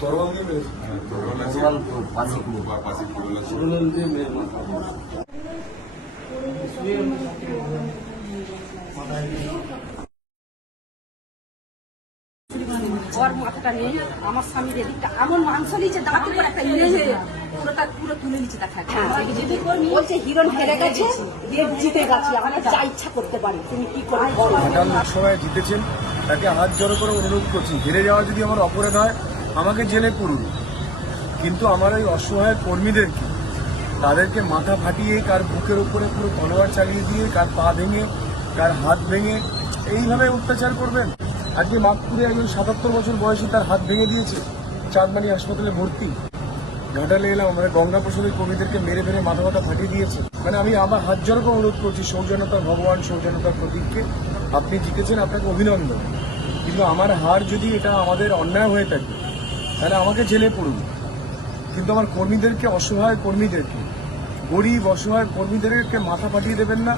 তরোয়াল দিয়ে মেরেছে। তরোয়াল দিয়ে মেরে মাথা। ওর মাথাটা নেই, আমার স্বামীর এদিকটা এমন মাংস নিচে দাঁড়াতে করে একটা নিয়ে পুরোটা পুরো তুলে নিচে দেখা বলছে হিরণ হেরে গেছে, জিতে গেছে, আমাকে যা ইচ্ছা করতে পারে, তুমি কি করে বলো। ঘাটাল লোকসভায় জিতেছেন, তাকে হাত জড়ো করে অনুরোধ করছি, হেরে যাওয়া যদি আমার অপরাধ হয় আমাকে জেলে পুরুন, কিন্তু আমার এই অসহায় কর্মীদেরকে তাদেরকে মাথা ফাটিয়ে কার বুকের উপরে পুরো তলোয়ার চালিয়ে দিয়ে কার পা ভেঙে কার হাত ভেঙে এইভাবে অত্যাচার করবেন। আজকে মাতপুরে একজন ৭৭ বছর বয়সী তার হাত ভেঙে দিয়েছে, চাঁদমানি হাসপাতালে ভর্তি। ঘাটালে এলাম, আমরা গঙ্গা প্রসাদের কর্মীদেরকে মেরে ফেলে মাথা মাথা ফাটিয়ে দিয়েছে। মানে আমি আমার হাত জড়ো করে অনুরোধ করছি, সৌজন্যতার ভগবান, সৌজন্যতার প্রতীককে আপনি জিতেছেন, আপনাকে অভিনন্দন, কিন্তু আমার হার যদি এটা আমাদের অন্যায় হয়ে থাকে তাহলে আমাকে জেলে পড়ুন, কিন্তু আমার কর্মীদেরকে, অসহায় কর্মীদেরকে, গরিব অসহায় কর্মীদেরকে মাথা ফাটিয়ে দেবেন না।